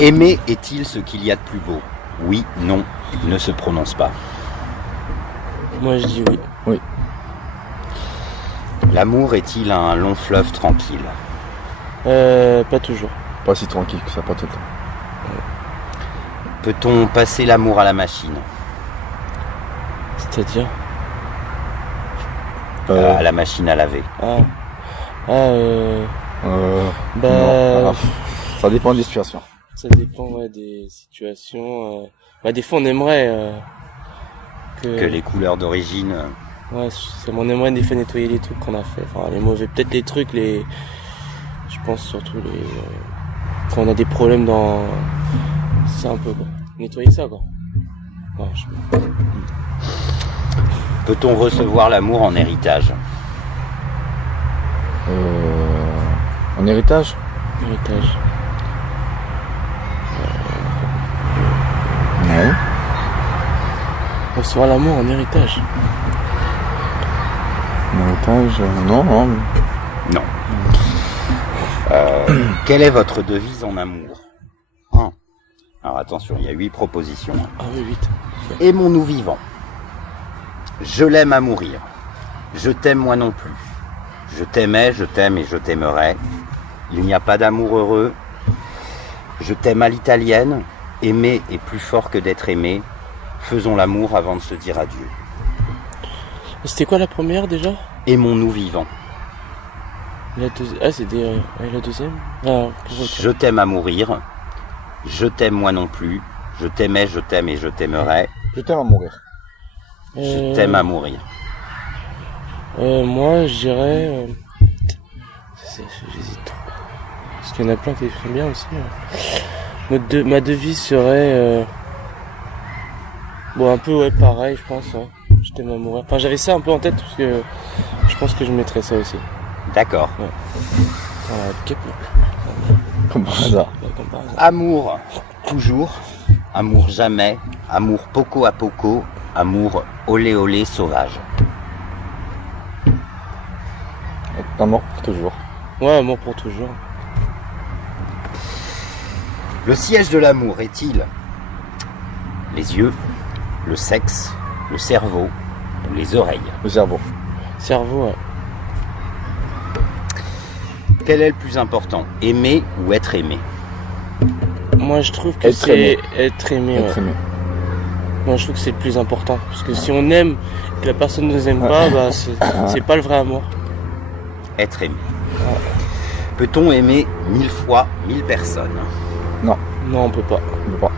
Aimer est-il ce qu'il y a de plus beau? Oui, non, ne se prononce pas. Moi je dis oui. Oui. L'amour est-il un long fleuve tranquille? Pas toujours. Pas si tranquille que ça, pas tout le temps. Peut-on passer l'amour à la machine? C'est-à-dire À la machine à laver. Bah, non, ça dépend des situations. ça dépend des situations. Bah, des fois on aimerait Que les couleurs d'origine... Ouais, on aimerait des fois nettoyer les trucs qu'on a fait. Enfin, les mauvais, peut-être les trucs, je pense surtout quand on a des problèmes dans... C'est ça un peu quoi. Nettoyer ça quoi. Ouais, Peut-on recevoir l'amour en héritage? En héritage? Héritage. Non. Recevoir l'amour en héritage. En héritage, non. Non. Quelle est votre devise en amour? Alors attention, il y a 8 propositions. Ah oui, 8. Aimons-nous vivants. Je l'aime à mourir. Je t'aime moi non plus. Je t'aimais, je t'aime et je t'aimerai. Il n'y a pas d'amour heureux. Je t'aime à l'italienne. Aimer est plus fort que d'être aimé. Faisons l'amour avant de se dire adieu. C'était quoi la première déjà? Aimons-nous vivants. La deuxième? Je t'aime à mourir. Je t'aime moi non plus. Je t'aimais, je t'aime et je t'aimerai. Je t'aime à mourir. Je t'aime à mourir. Moi, je dirais... J'hésite trop. Parce qu'il y en a plein qui sont bien aussi. Ma devise serait... Bon, un peu, ouais, pareil, je pense. Ouais. Je t'aime à mourir. Enfin, j'avais ça un peu en tête, parce que je pense que je mettrais ça aussi. D'accord. Ouais. Comme par hasard. Amour toujours. Amour jamais. Amour poco à poco. Amour olé olé sauvage. Amour pour toujours. Ouais, amour pour toujours. Le siège de l'amour est-il les yeux, le sexe, le cerveau ou les oreilles? Le cerveau. Cerveau, ouais. Quel est le plus important? Aimer ou être aimé? Moi, je trouve que Être c'est aimé. être aimé. Être Ouais. aimé. Moi, je trouve que c'est le plus important. Parce que si on aime et que la personne ne nous aime pas, bah, c'est pas le vrai amour. Être aimé. Peut-on aimer 1000 fois 1000 personnes? Non, Non, on peut pas. on peut pas.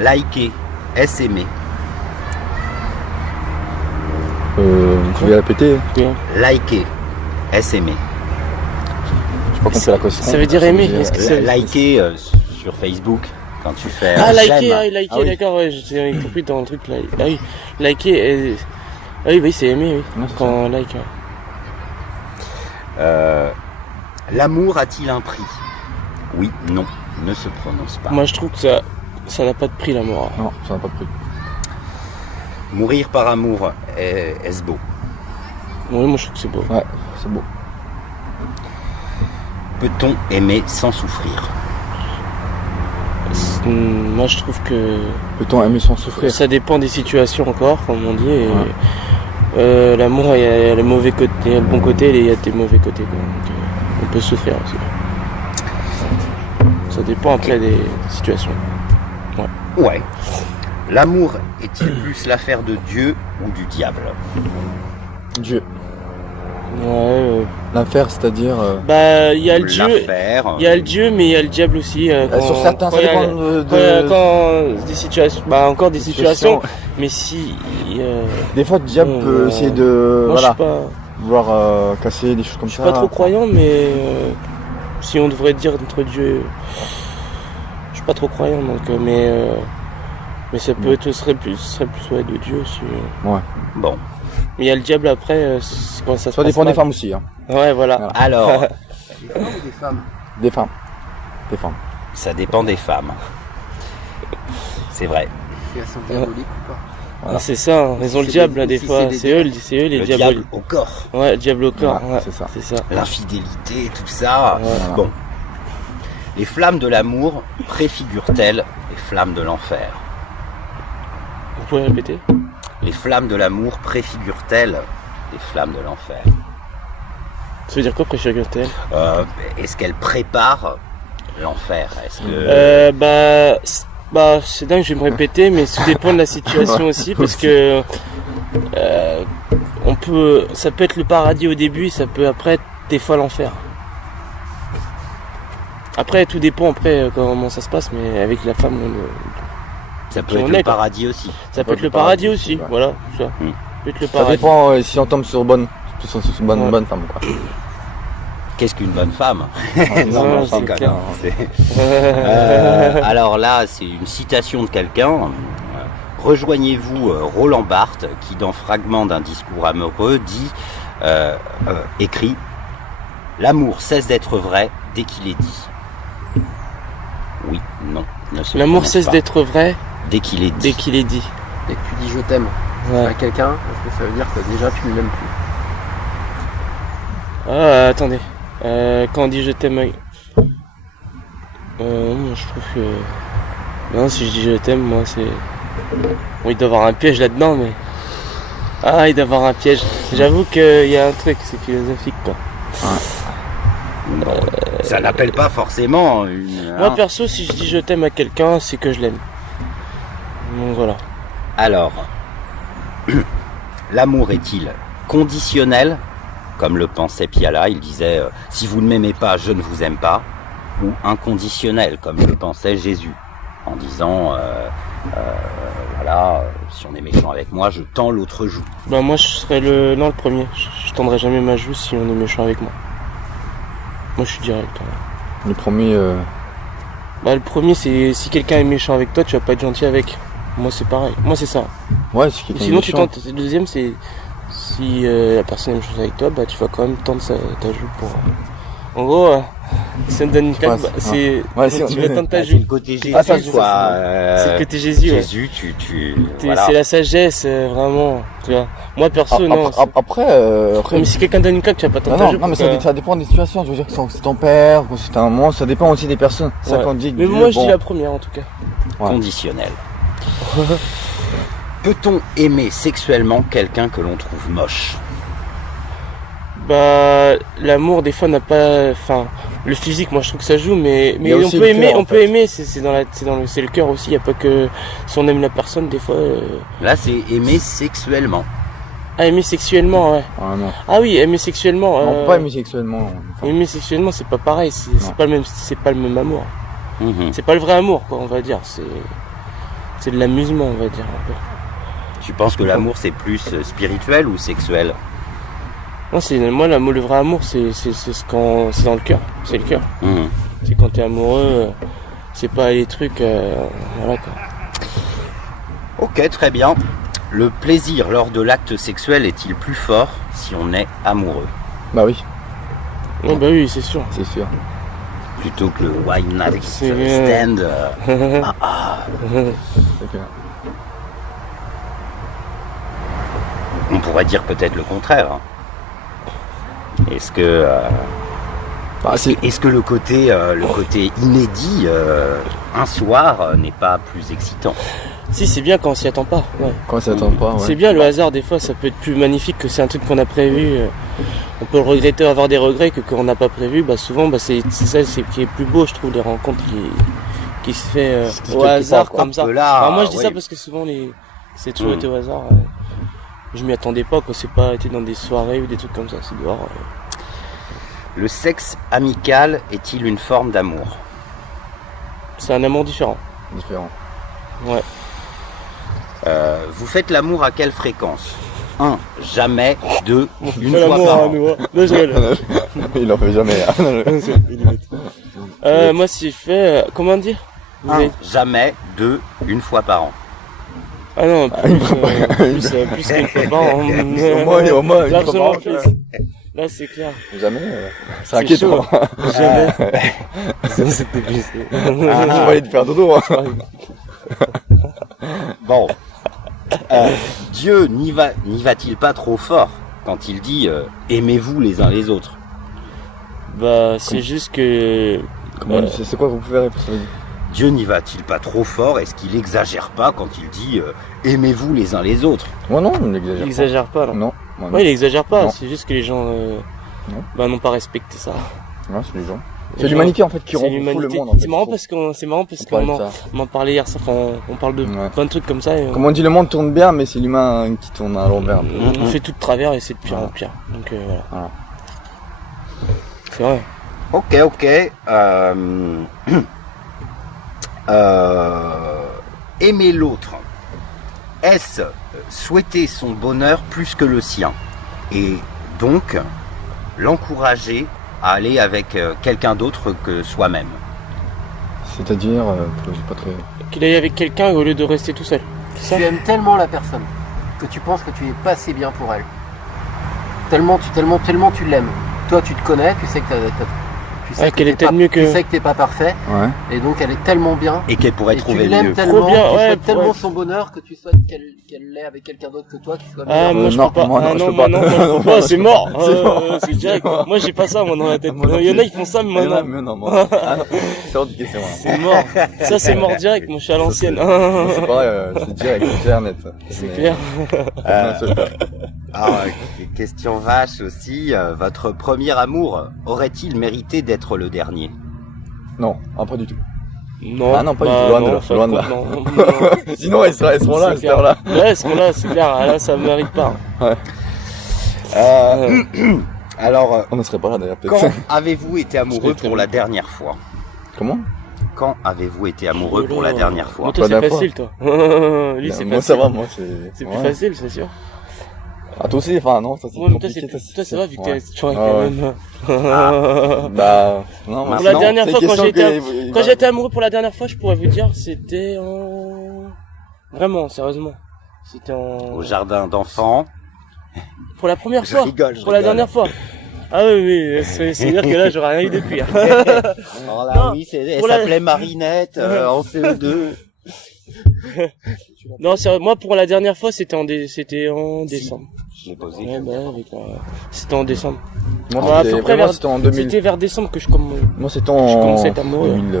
Liker, est-ce aimer? Tu veux répéter? Bien. Liker, est-ce aimer? Je sais pas compris la question. Ça veut dire aimer. Est-ce que c'est... Liker sur Facebook quand tu fais Ah, liker, j'aime. liker, Ah oui. d'accord, ouais, j'ai compris dans le truc là. Ah oui, liker, ah oui, c'est aimer, oui. Non, c'est Quand on like. L'amour a-t-il un prix? Oui, non, ne se prononce pas. Moi, je trouve que ça n'a pas de prix l'amour. Non, ça n'a pas de prix. Mourir par amour, est-ce beau? Oui, moi, je trouve que c'est beau. Ouais, c'est beau. Peut-on aimer sans souffrir? Moi, je trouve que Peut-on aimer sans souffrir? ça dépend des situations encore, comme on dit. Et, l'amour, il y a le mauvais côté, il y a le bon côté, et il y a des mauvais côtés. Quoi. Donc, on peut souffrir aussi. Ça dépend après des situations. Ouais. L'amour est-il plus l'affaire de Dieu ou du diable? Dieu. Ouais. L'affaire, c'est-à-dire... Bah, il y a le Dieu. L'affaire. Il y a le Dieu, mais il y a le diable aussi. sur certains, ça il y a- dépend quand des situations, bah encore des situations, mais si. Des fois, le diable Bon, peut essayer de... Moi, voilà, je suis pas, vouloir casser des choses comme je suis ça. pas trop croyant, mais si on devrait dire notre Dieu, je suis pas trop croyant, donc mais ça peut être, ce serait plus ouais, de Dieu aussi. Ouais. Bon. Mais il y a le diable après, comment ça se Ça passe dépend des mal. femmes aussi. Hein. Ouais, voilà. Voilà. Alors, Des femmes. Des femmes. ça dépend des femmes. C'est vrai. Elles sont diaboliques ou pas? Voilà. C'est ça, hein, ils ont le c'est diable des- là, des si fois, c'est des- c'est eux les Le diaboliques. diable au corps. Ouais, diable au corps, Voilà, ouais, c'est ça. c'est ça. L'infidélité, tout ça. Ouais. Bon. Les flammes de l'amour préfigurent-elles les flammes de l'enfer? Vous pouvez répéter? Les flammes de l'amour préfigurent-elles les flammes de l'enfer? Ça veut dire quoi, préfigure-t-elle? Est-ce qu'elles préparent l'enfer? Est-ce que... C'est dingue, je vais me répéter, mais ça dépend de la situation aussi, parce que ça peut être le paradis au début, ça peut après être des fois l'enfer. Après, tout dépend comment ça se passe, mais avec la femme, ça peut être le paradis aussi. Ça peut être le paradis aussi, ouais. Voilà, ça. Ça peut être le paradis. Ça dépend si on tombe sur bonne femme, quoi. Qu'est-ce qu'une bonne femme? Non, c'est clair. Alors là, c'est une citation de quelqu'un. Rejoignez-vous Roland Barthes, qui dans Fragment d'un discours amoureux écrit « L'amour cesse d'être vrai dès qu'il est dit ». Oui, non. L'amour cesse d'être vrai dès qu'il est dit. Dès qu'il est dit. Dès que tu dis je t'aime à quelqu'un, est-ce que ça veut dire que déjà tu ne l'aimes plus? Attendez. Quand on dit je t'aime, je trouve que... Non, si je dis je t'aime, moi c'est... Bon, il doit y avoir un piège là-dedans, mais... il doit y avoir un piège. J'avoue qu'il y a un truc, c'est philosophique, quoi. Ça n'appelle pas forcément une... Moi, perso, si je dis je t'aime à quelqu'un, c'est que je l'aime. Donc voilà. Alors, l'amour est-il conditionnel, comme le pensait Piala? Il disait si vous ne m'aimez pas, je ne vous aime pas, ou inconditionnel, comme le pensait Jésus, en disant voilà, si on est méchant avec moi, je tends l'autre joue. Moi, je serais le premier. Je tendrais jamais ma joue si on est méchant avec moi. Moi, je suis direct. Le premier. Le premier, c'est si quelqu'un est méchant avec toi, tu vas pas être gentil avec. Moi, c'est pareil. Moi, c'est ça. Ouais, si quelqu'un sinon, est méchant. Le deuxième, c'est si la personne est méchante avec toi, tu vas quand même tendre ta joue pour. En gros, si on te donne une claque, tu vas tendre ta joue. C'est le côté Jésus, quoi. C'est le côté Jésus. Jésus, voilà. C'est la sagesse, vraiment. Tu vois. Moi, perso, non. Après. Mais si quelqu'un donne une claque, tu vas pas tendre ta joue. Non, mais ça dépend des situations. Je veux dire que c'est ton père, que c'est un monstre, ça dépend aussi des personnes. Ouais. Ça qu'on dit. Mais moi, je dis la première, en tout cas. Ouais. Conditionnel. Peut-on aimer sexuellement quelqu'un que l'on trouve moche? L'amour des fois n'a pas, le physique, moi je trouve que ça joue, mais on peut aimer, c'est le cœur aussi. Il y a pas que si on aime la personne des fois. Là, c'est aimer sexuellement. Aimer sexuellement, ouais. Non. Oui, aimer sexuellement. On peut pas aimer sexuellement. Aimer sexuellement, c'est pas pareil. C'est pas le même amour. Mm-hmm. C'est pas le vrai amour, quoi. On va dire. C'est de l'amusement, on va dire un peu. Tu penses que l'amour c'est plus spirituel ou sexuel? Non, le vrai amour, c'est dans le cœur. C'est le cœur. Mmh. C'est quand t'es amoureux, c'est pas les trucs, voilà quoi. Ok, très bien. Le plaisir lors de l'acte sexuel est-il plus fort si on est amoureux? Bah oui. Non, oui, c'est sûr. C'est sûr. Plutôt que le One Night C'est Stand. C'est clair. On pourrait dire peut-être le contraire. Est-ce que le côté inédit un soir n'est pas plus excitant? Si, c'est bien quand on s'y attend pas. Ouais. Quand on s'y attend pas, ouais. C'est bien, le hasard des fois ça peut être plus magnifique que c'est un truc qu'on a prévu. On peut le regretter, avoir des regrets que quand on n'a pas prévu. Souvent c'est ça qui est plus beau, je trouve, les rencontres qui se fait au hasard comme ça. Moi je dis ça parce que souvent c'est toujours été au hasard. Je m'y attendais pas, quoi. C'est pas été dans des soirées ou des trucs comme ça, c'est dehors. Le sexe amical est-il une forme d'amour? C'est un amour différent. Ouais. Vous faites l'amour à quelle fréquence? 1. Jamais. 2. Une fois par an. Il en fait jamais. Moi si je fais... comment dire? 1. Jamais. 2. Une fois par an. Ah non, plus qu'une fois par an. Au moins une fois par an. Là c'est clair. Jamais. C'est inquiétant. Jamais. C'était blessé. Je vais aller te faire dodo. Bon. Dieu n'y va-t-il pas trop fort quand il dit aimez-vous les uns les autres? C'est juste que Comment c'est quoi vous pouvez répéter? Dieu n'y va-t-il pas trop fort? Est-ce qu'il exagère pas quand il dit aimez-vous les uns les autres? Moi non, il n'exagère Il pas. exagère pas, là. Non. Moi, non. Ouais, il exagère pas, Non. c'est juste que les gens n'ont pas respecté ça. Non, c'est les gens. Les C'est gens- l'humanité en fait qui c'est rend fou le l'humanité. monde. En fait, C'est marrant je parce trouve. qu'on On parle de ça. en parlait hier soir, on parle de Ouais. plein de trucs comme ça et Comme on dit, le monde tourne bien, mais c'est l'humain qui tourne à l'envers. on fait tout de travers et c'est de pire en pire. Donc voilà. Voilà. C'est vrai. Ok. Aimer l'autre. Est-ce souhaiter son bonheur plus que le sien? Et donc, l'encourager à aller avec quelqu'un d'autre que soi-même. C'est-à-dire, j'ai pas très. Qu'il aille avec quelqu'un au lieu de rester tout seul. C'est ça? Tu aimes tellement la personne que tu penses que tu es pas assez bien pour elle. Tellement tu l'aimes. Toi, tu te connais, tu sais que tu sais Ouais, que qu'elle est t'es peut-être pas- mieux que- Tu sais que t'es pas parfait, Ouais. et donc elle est tellement bien. Et qu'elle pourrait Et trouver tu l'aimes mieux. tellement, Trop bien, tu ouais, souhaites tellement ouais. son bonheur que tu souhaites qu'elle l'ait avec quelqu'un d'autre que toi qui soit Ah, meilleur. moi je non, peux pas. moi, non, Ah je non, peux moi pas. non. Non, Moi, c'est mort. C'est mort. C'est direct. Moi j'ai pas ça moi dans la tête. Moi non Il y en a plus. ils font ça mais Mais moi non, non. mais non, moi. Ah non, c'est hors du question. C'est mort. Ça c'est mort direct. Moi je suis à l'ancienne. Moi, c'est pareil, c'est direct, c'est clair, net. C'est Mais- clair. Non, c'est pas. Alors, question vache aussi. Votre premier amour aurait-il mérité d'être le dernier? Non, pas du tout. Non. Ah non, pas du tout, loin de là, en fin loin de compte, là. non. Sinon, elles seront là, C'est à cette clair. heure-là. Ouais, ce là c'est clair. Là ça mérite pas. Alors, On ne serait pas là d'ailleurs, peut-être. quand avez-vous été amoureux C'était pour très la dernière fois? Comment? Quand avez-vous été amoureux pour la dernière fois? Moi, toi Pas c'est d'un facile toi. Lui c'est Moi, ça facile. va, moi, c'est. C'est plus ouais. facile c'est sûr. Ah, toi aussi, enfin, non, ça c'est Ouais mais toi compliqué. toi ça va vu que Ouais. t'es toujours avec Ouais, la ouais. même. Bah, non, Pour la non, dernière c'est fois, une quand question j'étais- que- Quand j'étais amoureux pour la dernière fois, je pourrais vous dire, c'était en... Vraiment, sérieusement. C'était en... Au jardin d'enfants? Pour la première Je fois. rigole, je Pour la rigole. dernière fois. Ah oui, oui, c'est dire que là, j'aurais rien eu depuis. hein. Oh là Non, oui, elle pour la- s'appelait Marinette en CE2. Non, sérieux, moi, pour la dernière fois, c'était en décembre. Je l'ai posé. Ouais, bah, c'était en décembre. Moi, Ouais, à c'était peu près vraiment, vers- c'était en 2000. C'était vers décembre que je Moi, c'était je en commençais à être amoureux. 2000.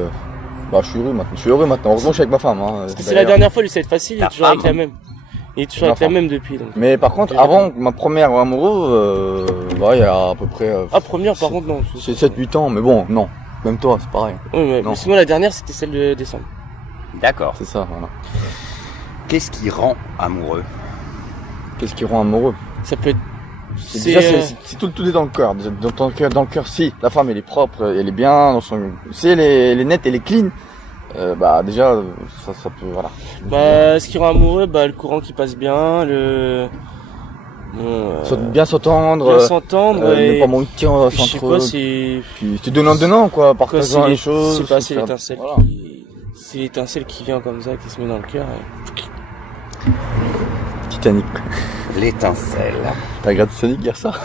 Bah, je suis heureux maintenant. Je suis heureux maintenant. Heureusement, je suis avec ma femme. Hein, c'est la dernière fois, lui, ça va être facile, il Ta est toujours avec femme. la même. Il est toujours avec la même depuis, donc. Mais par contre, avant ma première amoureux, bah, il y a à peu près Ah, première, par contre, non. c'est 7-8 ans. Mais bon, non. Même toi, c'est pareil. Oui, mais Non. sinon, la dernière, c'était celle de décembre. D'accord. C'est ça, voilà. Qu'est-ce qui rend amoureux? Qu'est-ce qui rend amoureux? Ça peut être... C'est C'est, déjà, euh, c'est tout est dans le cœur. Dans ton cœur, dans le cœur, si la femme elle est propre, elle est bien, dans son, si elle est nette, elle est clean, bah déjà ça peut, voilà. Bah, ce qui rend amoureux, bah, le courant qui passe bien, bon, Bien s'entendre, bien s'entendre, ne et pas mentir je sais entre pas, eux, c'est puis c'est donnant quoi, partageant les choses. c'est pas se c'est faire- l'étincelle voilà. c'est l'étincelle qui vient comme ça, qui se met dans le cœur. Titanic. L'étincelle. T'as regardé Titanic hier soir?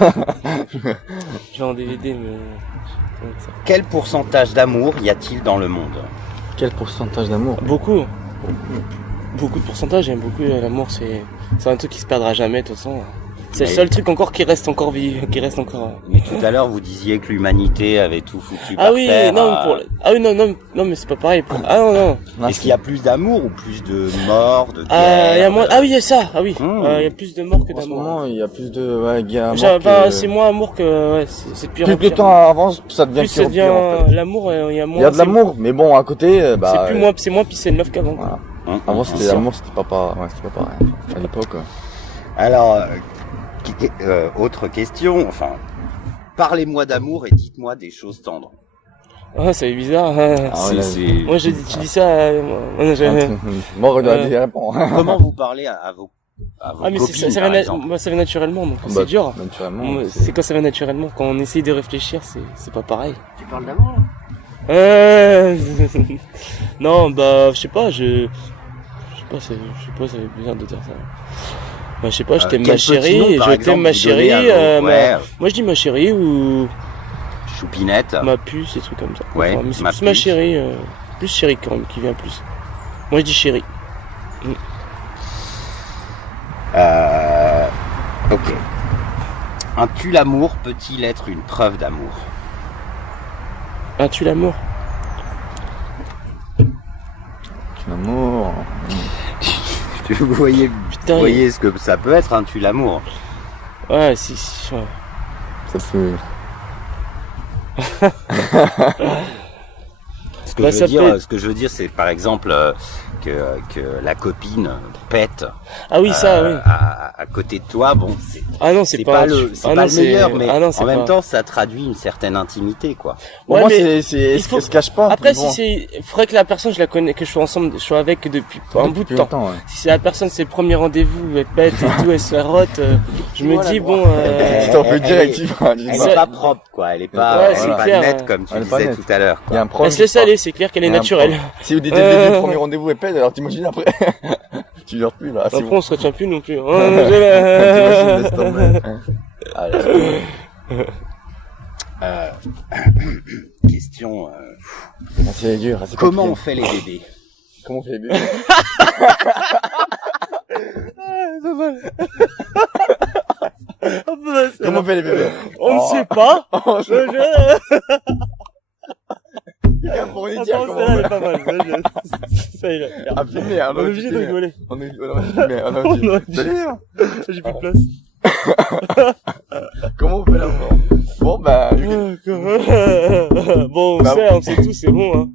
Je l'ai en DVD, mais Quel pourcentage d'amour y a-t-il dans le monde? Quel pourcentage d'amour? beaucoup de pourcentage. J'aime beaucoup l'amour. C'est un truc qui se perdra jamais de toute façon. C'est le Mais- seul truc encore qui reste encore vivant, qui reste encore. Mais tout à l'heure, vous disiez que l'humanité avait tout foutu Ah par oui, terre. non, ah oui, non, mais c'est pas pareil. Ah non. Est-ce qu'il y a plus d'amour ou plus de morts, de Il y a guerres? moins... Ah oui, il y a ça. Ah oui. Mmh. Il y a plus de morts que En ce d'amour. moment, il y a plus de guerre. C'est moins amour que ouais, c'est de pire en Plus le pire. temps avance, ça devient Plus ça pire en devient pire, en fait. l'amour, il y a moins. Il y a de l'amour, mais bon, à côté, bah. C'est moins peace and love qu'avant. Voilà. Bien Avant, c'était sûr. l'amour, c'était pas pareil. À l'époque. Alors, autre question, enfin, parlez-moi d'amour et dites-moi des choses tendres. Ah, c'est bizarre. Hein. Ah ouais, là, Moi, tu dis ça. Moi, Moi, regarde, il répond. Comment vous parlez à vos Ah, mais copines, ça par vient exemple? moi, ça vient naturellement, donc Bah, c'est dur. Naturellement. Moi, C'est quand ça vient naturellement. Quand on essaye de réfléchir, c'est pas pareil. Tu parles d'amour là? Non, bah, je sais pas, ça fait bizarre de dire ça. Bah, je sais pas, je t'aime quel ma petit chérie, nom, par je exemple, t'aime ma vous donnez chérie, à vos- ouais, moi je dis ma chérie ou Choupinette. ma puce, des trucs comme ça. Ouais, mais c'est ma plus ma puce. chérie, plus chérie quand même, qui vient plus. Moi je dis chérie. Ok. Un tue l'amour peut-il être une preuve d'amour? Un tue l'amour. Vous voyez, Putain, vous voyez ce que ça peut être, tue l'amour. ouais, ouais. Ça peut... Ce que, Bah, je, ça veux dire, peut être- ce que je veux dire, c'est par exemple que la copine pète Ah oui, ça, oui. à côté de toi. Bon, Ah non, c'est c'est pas pas, le ah non, meilleur, mais ah non, en c'est même pas- temps, ça traduit une certaine intimité, quoi. Pour Ouais, moi, mais elle il faut- se cache pas. Après, mais si bon, c'est, faudrait que la personne, je la connais, que je sois ensemble, je sois avec depuis un bout de depuis temps. longtemps, ouais. Si c'est la personne, c'est le premier rendez-vous, elle pète et tout, elle se rote, je me Voilà, dis, le bon, Putain, on peut elle direct, est- tu vois. Elle Ça- est pas propre, quoi. Elle est pas, Ouais, elle c'est est pas clair, nette, ouais. comme tu Elle est pas disais nette. tout à l'heure. Il y a un problème. elle se laisse aller, c'est clair qu'elle est Il y a un naturelle. Si dès le premier rendez-vous elle pète, alors t'imagines après. Tu dors plus là. c'est Après, bon. on se retient plus non plus. T'imagines, laisse tomber. Allez. Question. Ah, c'est dur. C'est Comment on compliqué. fait les bébés? Comment on fait les bébés? Comment on fait les bébés? On ne sait pas. Oh, je- Attends, pour nous dire comment celle-là, on elle est fait. pas mal. Ça, il a- À filmer, hein, On est obligé de rigoler. On est filmé, on On est aurait dit. Salut, hein. J'ai plus de place. Comment on fait l'amour? Bon, bah, Bon, Bah, on sait tout, c'est bon, hein.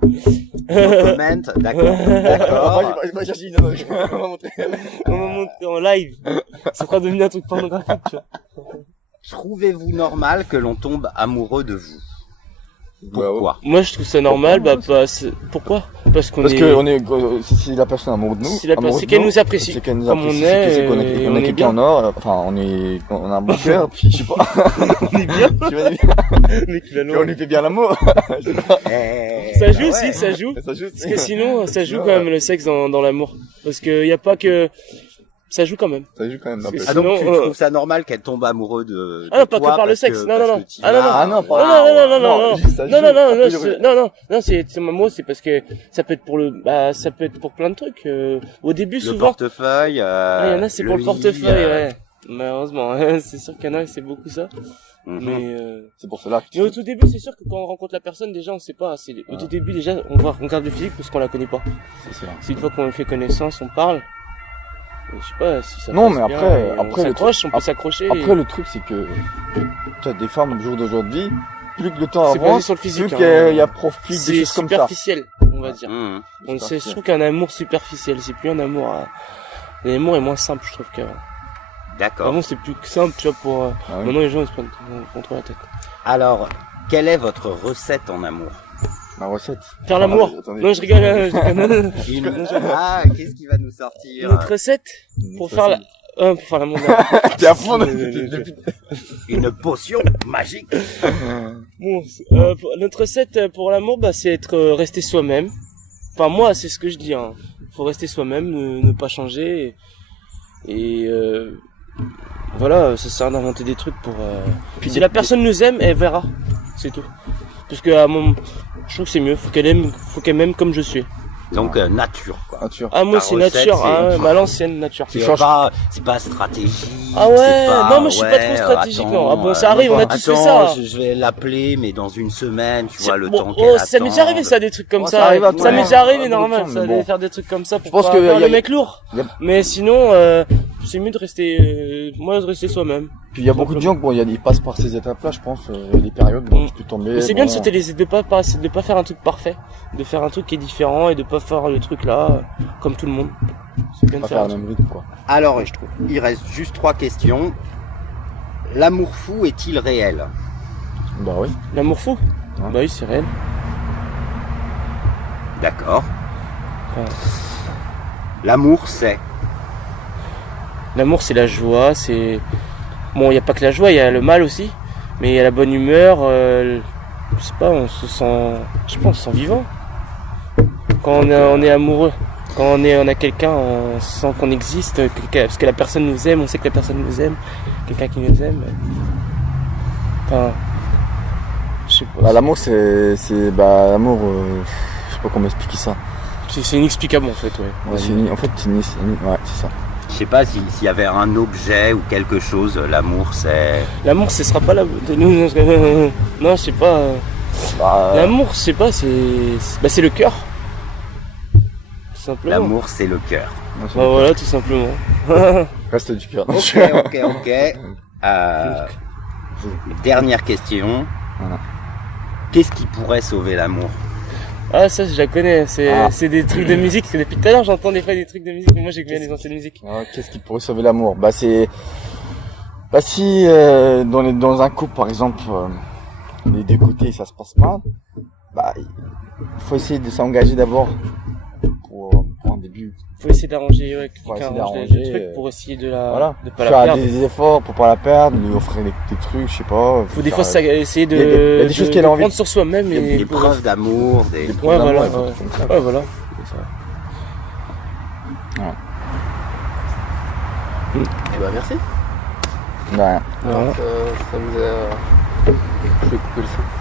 Comment? D'accord. D'accord. moi, chercher une autre. On va montrer. On m'a montré en live. Ça fera devenir un truc pornographique, tu vois. Trouvez-vous normal que l'on tombe amoureux de vous? Bah, Pourquoi? Moi, je trouve ça normal, pourquoi? Parce qu'on Parce est... que on est, si la personne est amoureuse de nous, Si la personne- amoureuse c'est de qu'elle nous, nous apprécie. c'est qu'elle nous Comme apprécie, on est, c'est qu'on et est on est quelqu'un bien. en or, enfin, on a un bon cœur, puis je sais pas. On est bien. Tu vois, puis Mec, il a on loin. lui fait bien l'amour. Je sais pas. Ça joue aussi, ça joue. Ça joue. Parce que sinon, ça joue quand même le sexe dans l'amour. Parce que y a pas que... Ça joue quand même. Ça joue quand même un peu. Parce Ah donc Sinon, tu trouves ça normal qu'elle tombe amoureuse de Ah non, pas toi que par le parce sexe. Non, non, non. parce que tu Ah non, vas- Ah non, Non, pas- non, non, non, non, non. juste ça Non, joue. non, non, Après, non, c'est moi, c'est parce que ça peut être pour ça peut être pour plein de trucs. Au début, Le souvent, portefeuille. il y en a, c'est pour le lit, portefeuille, ouais. Malheureusement, c'est sûr qu'il y en a, c'est beaucoup ça. Mhm. Mais C'est pour cela que mais au tout début, c'est sûr que quand on rencontre la personne, déjà, on sait pas. Au tout début, déjà, on regarde le physique parce qu'on la connaît pas. c'est ça. C'est une fois qu'on fait connaissance, on parle. Et je sais pas si ça Non, passe mais bien, après- et on après, le s'accroche, on peut ap- s'accrocher. Après, le truc, c'est que, tu as des femmes au jour d'aujourd'hui, plus que le temps c'est basé avance, sur le physique. plus hein. qu'il y a profit des C'est choses comme ça. superficiel, on va dire. Mhm. Je trouve qu'un amour superficiel, c'est plus un amour. L'amour est moins simple, je trouve qu'avant. D'accord. Avant, c'est plus simple, tu vois, pour. Ah oui. Maintenant, les gens ils se prennent contre la tête. Alors, quelle est votre recette en amour? Ma recette. Faire l'amour. Attendez. Non, je rigole. je rigole. Ah, qu'est-ce qui va nous sortir? Notre recette pour faire pour faire l'amour. T'es à fond Une potion magique. Bon, notre recette pour l'amour, c'est être resté soi-même. Enfin, moi, c'est ce que je dis. Hein. Faut rester soi-même, ne pas changer. Et voilà, ça sert d'inventer des trucs pour. Puis si la personne nous aime, elle verra. C'est tout. Parce que je trouve que c'est mieux. Faut qu'elle m'aime comme je suis. Donc nature, quoi. Nature. Ah, moi, Ta c'est recette, nature. c'est- Ah, ouais, l'ancienne nature. C'est pas stratégique. Ah ouais, c'est pas, non, moi, je suis pas trop stratégique, non. Ah bon, ça arrive, on a tous fait ça. Je vais l'appeler, mais dans une semaine, tu vois, le Bon, temps qu'elle ça m'est déjà arrivé attende. ça, des trucs comme Oh, ça. ça arrive à tout Ça le m'est monde. déjà arrivé Ah, normal, beaucoup de ça, temps, de mais bon. faire des trucs comme ça pour Je pense pas que faire y le a- mec lourd. y a- Mais sinon, c'est mieux de rester, moi, de rester soi-même. Puis il y a beaucoup de gens, bon, ils passent par ces étapes-là, je pense, il y a des périodes où tu peux tomber. Mais c'est bien de bon. de pas faire un truc parfait, de faire un truc qui est différent et de pas faire le truc là, comme tout le monde. C'est bien de Pas faire faire un le truc. même rythme, quoi. Alors, il reste juste 3 questions. L'amour fou est-il réel? Bah oui. L'amour fou? Ouais. Bah oui, c'est réel. D'accord. Enfin, L'amour, c'est... L'amour, c'est la joie, c'est... Bon, il y a pas que la joie, il y a le mal aussi. Mais il y a la bonne humeur, je sais pas, on se sent vivant. Quand on est amoureux, quand on a quelqu'un, on sent qu'on existe, parce que la personne nous aime, on sait que la personne nous aime, quelqu'un qui nous aime. Enfin, je sais pas. Bah, l'amour, l'amour, je sais pas comment expliquer ça. C'est inexplicable en fait, ouais. Ouais, en fait, ouais, c'est ça. Je sais pas s'il y avait un objet ou quelque chose, l'amour, c'est... L'amour, ce sera pas là de nous. Non, je sais pas. L'amour, je sais pas, c'est le cœur. simplement. L'amour, c'est le cœur. Moi, c'est Bah le voilà, tout simplement. cœur. Reste du cœur. Ok. Dernière question. Voilà. Qu'est-ce qui pourrait sauver l'amour? Ah, ça, je la connais. C'est Ah. c'est des trucs de musique. Parce que depuis tout à l'heure, j'entends des fois des trucs de musique. Mais moi, j'aime bien les anciennes musiques. Ah, qu'est-ce qui pourrait sauver l'amour? Bah si dans un couple par exemple les deux côtés ça se passe mal, bah il faut essayer de s'engager d'abord pour un début. Faut essayer d'arranger, ouais, Faut quelqu'un essayer arrange le d'arranger, truc pour essayer de Voilà. pas la Faire perdre. des efforts pour pas la perdre, lui offrir des trucs, je sais pas. Faut des fois essayer de, il y a des choses de qu'elle a envie prendre sur soi-même et Des preuves d'amour, des... Des Ouais, preuves voilà. d'amour, Ouais, des trucs comme ça. ouais, voilà. C'est ça. Eh ben merci. Ouais. Voilà. Ça nous a... Je vais couper le son.